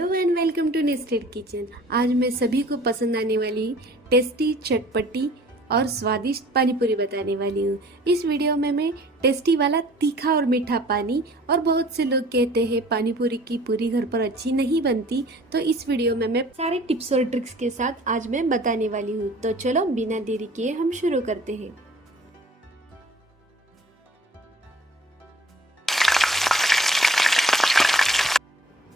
Hello and welcome to Nested Kitchen. आज मैं सभी को पसंद आने वाली टेस्टी, चटपटी और स्वादिष्ट पानी पूरी बताने वाली हूँ। इस वीडियो में मैं टेस्टी वाला तीखा और मीठा पानी, और बहुत से लोग कहते हैं पानी पूरी की पूरी घर पर अच्छी नहीं बनती, तो इस वीडियो में मैं सारे टिप्स और ट्रिक्स के साथ आज मैं बताने वाली हूँ। तो चलो बिना देरी किए हम शुरू करते हैं।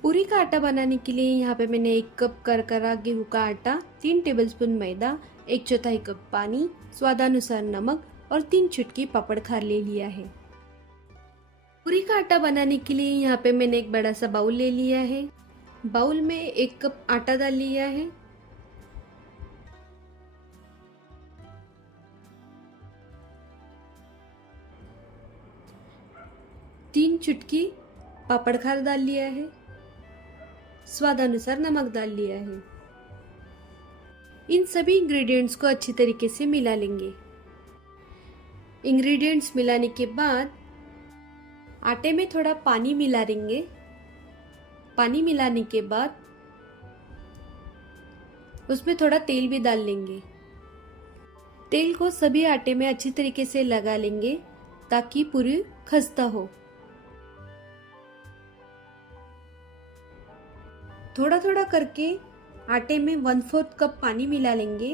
पूरी का आटा बनाने के लिए यहाँ पे मैंने 1 कप करकरा गेहूं का आटा, 3 टेबलस्पून मैदा, 1/4 कप पानी, स्वादानुसार नमक और 3 चुटकी पापड़ खार ले लिया है। पूरी का आटा बनाने के लिए यहाँ पे मैंने एक बड़ा सा बाउल ले लिया है। बाउल में 1 कप आटा डाल लिया है। तीन चुटकी पापड़ खार डाल लिया है। स्वादानुसार नमक डाल लिया है। इन सभी इंग्रेडिएंट्स को अच्छी तरीके से मिला लेंगे। इंग्रेडिएंट्स मिलाने के बाद आटे में थोड़ा पानी मिला देंगे। पानी मिलाने के बाद उसमें थोड़ा तेल भी डाल लेंगे। तेल को सभी आटे में अच्छी तरीके से लगा लेंगे ताकि पूरी खस्ता हो। थोड़ा थोड़ा करके आटे में 1/4 कप पानी मिला लेंगे।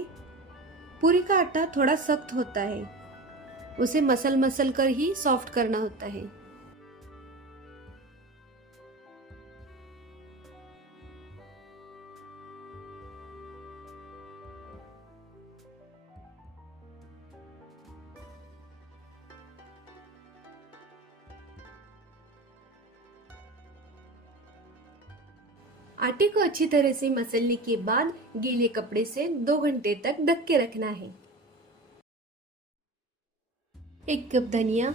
पूरी का आटा थोड़ा सख्त होता है, उसे मसल मसल कर ही सॉफ्ट करना होता है। आटे को अच्छी तरह से मसलने के बाद गीले कपड़े से 2 घंटे तक ढक के रखना है। 1 कप धनिया,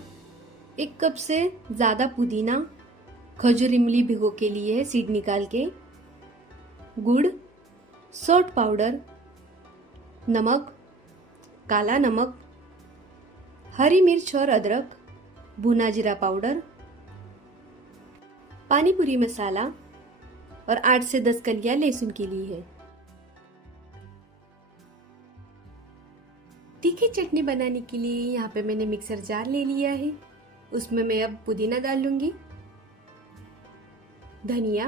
1 कप से ज्यादा पुदीना, खजूर इमली भिगो के लिए है सीड निकाल के, गुड़, सॉल्ट पाउडर, नमक, काला नमक, हरी मिर्च और अदरक, भुना जीरा पाउडर, पानी पूरी मसाला और 8 से 10 कलियां लहसुन के लिए है। तीखी चटनी बनाने के लिए यहाँ पे मैंने मिक्सर जार ले लिया है। उसमें मैं अब पुदीना डाल लूंगी, धनिया,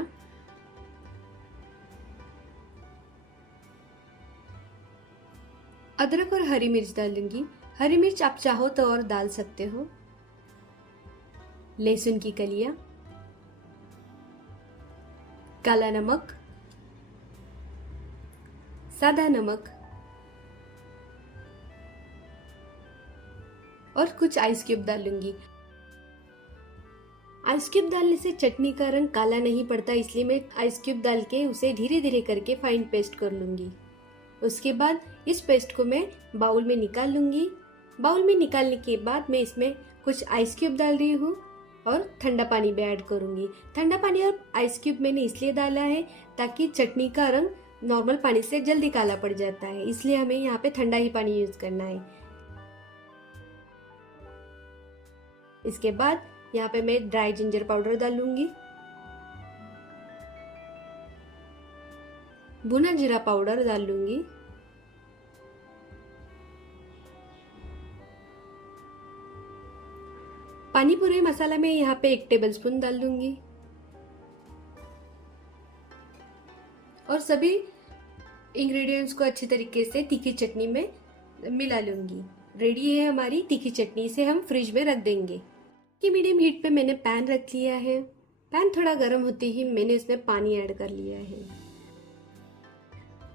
अदरक और हरी मिर्च डाल लूंगी। हरी मिर्च आप चाहो तो और डाल सकते हो। लहसुन की कलियां, काला नमक, सादा नमक और कुछ आइस क्यूब डाल लूंगी। आइस क्यूब डालने से चटनी का रंग काला नहीं पड़ता, इसलिए मैं आइस क्यूब डाल के उसे धीरे धीरे करके फाइन पेस्ट कर लूंगी। उसके बाद इस पेस्ट को मैं बाउल में निकाल लूंगी। बाउल में निकालने के बाद मैं इसमें कुछ आइस क्यूब डाल रही हूँ और ठंडा पानी भी ऐड करूंगी। ठंडा पानी और आइस क्यूब मैंने इसलिए डाला है ताकि चटनी का रंग नॉर्मल पानी से जल्दी काला पड़ जाता है, इसलिए हमें यहाँ पे ठंडा ही पानी यूज करना है। इसके बाद यहाँ पे मैं ड्राई जिंजर पाउडर डालूंगी, भुना जीरा पाउडर डाल लूंगी, पानी पूरी मसाला में यहाँ पे 1 टेबलस्पून डाल लूंगी और सभी इंग्रेडिएंट्स को अच्छी तरीके से तीखी चटनी में मिला लूंगी। रेडी है हमारी तीखी चटनी। इसे हम फ्रिज में रख देंगे। कि मीडियम हीट पे मैंने पैन रख लिया है। पैन थोड़ा गर्म होते ही मैंने उसमें पानी ऐड कर लिया है।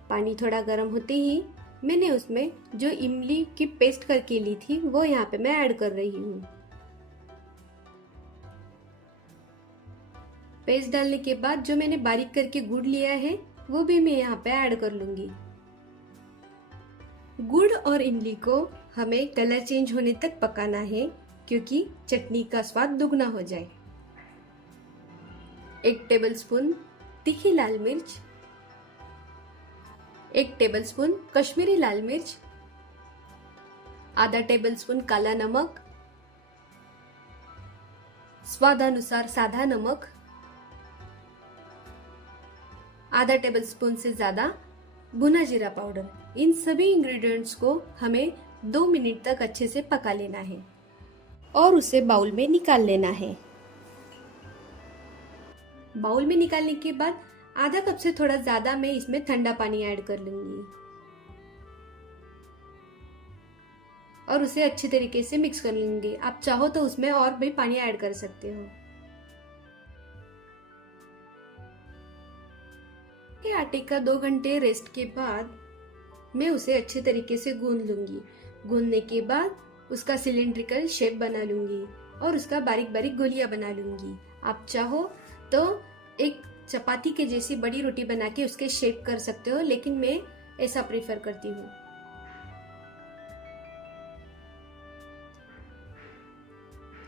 पानी थोड़ा गर्म होते ही मैंने उसमें जो इमली की पेस्ट करके ली थी वो यहाँ पे मैं ऐड कर रही हूँ। पेस्ट डालने के बाद जो मैंने बारीक करके गुड़ लिया है वो भी मैं यहाँ पे ऐड कर लूंगी। गुड़ और इमली को हमें कलर चेंज होने तक पकाना है क्योंकि चटनी का स्वाद दुगना हो जाए। 1 टेबलस्पून तीखी लाल मिर्च, 1 टेबलस्पून कश्मीरी लाल मिर्च, आधा टेबलस्पून काला नमक, स्वादानुसार सादा नमक, आधा टेबलस्पून से ज़्यादा भुना जीरा पाउडर। इन सभी इंग्रेडिएंट्स को हमें 2 मिनट तक अच्छे से पका लेना है और उसे बाउल में निकाल लेना है। बाउल में निकालने के बाद आधा कप से थोड़ा ज़्यादा मैं इसमें ठंडा पानी ऐड कर लूंगी और उसे अच्छी तरीके से मिक्स कर लेंगे। आप चाहो तो उसमें और भी पानी ऐड कर सकते हो। ये आटे का 2 घंटे रेस्ट के बाद मैं उसे अच्छे तरीके से गूंद लूंगी। गूंदने के बाद उसका सिलिंड्रिकल शेप बना लूंगी और उसका बारीक बारीक गोलियां बना लूंगी। आप चाहो तो एक चपाती के जैसी बड़ी रोटी बना के उसके शेप कर सकते हो, लेकिन मैं ऐसा प्रेफर करती हूँ।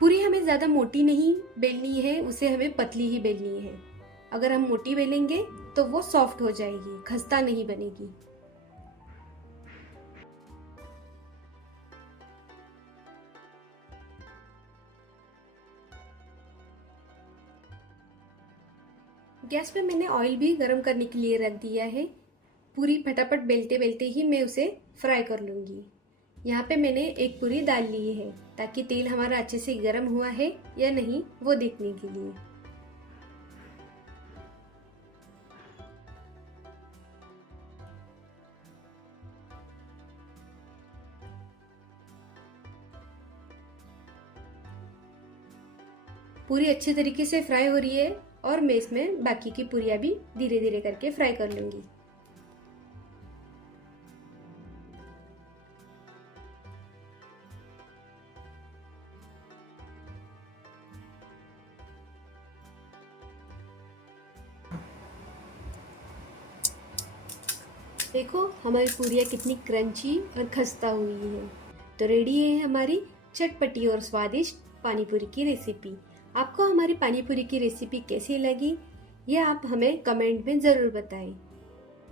पूरी हमें ज्यादा मोटी नहीं बेलनी है, उसे हमें पतली ही बेलनी है। अगर हम मोटी बेलेंगे तो वो सॉफ्ट हो जाएगी, खस्ता नहीं बनेगी। गैस पे मैंने ऑयल भी गर्म करने के लिए रख दिया है। पूरी फटाफट बेलते बेलते ही मैं उसे फ्राई कर लूंगी। यहाँ पे मैंने एक पूरी डाल ली है ताकि तेल हमारा अच्छे से गर्म हुआ है या नहीं वो देखने के लिए। पूरी अच्छे तरीके से फ्राई हो रही है और मैं इसमें बाकी की पूरियां भी धीरे धीरे करके फ्राई कर लूंगी। देखो हमारी पूरियां कितनी क्रंची और खस्ता हुई हैं। तो रेडी है हमारी चटपटी और स्वादिष्ट पानी पूरी की रेसिपी। आपको हमारी पानी पूरी की रेसिपी कैसी लगी ये आप हमें कमेंट में ज़रूर बताएं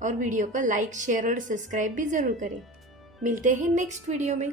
और वीडियो को लाइक शेयर और सब्सक्राइब भी ज़रूर करें। मिलते हैं नेक्स्ट वीडियो में।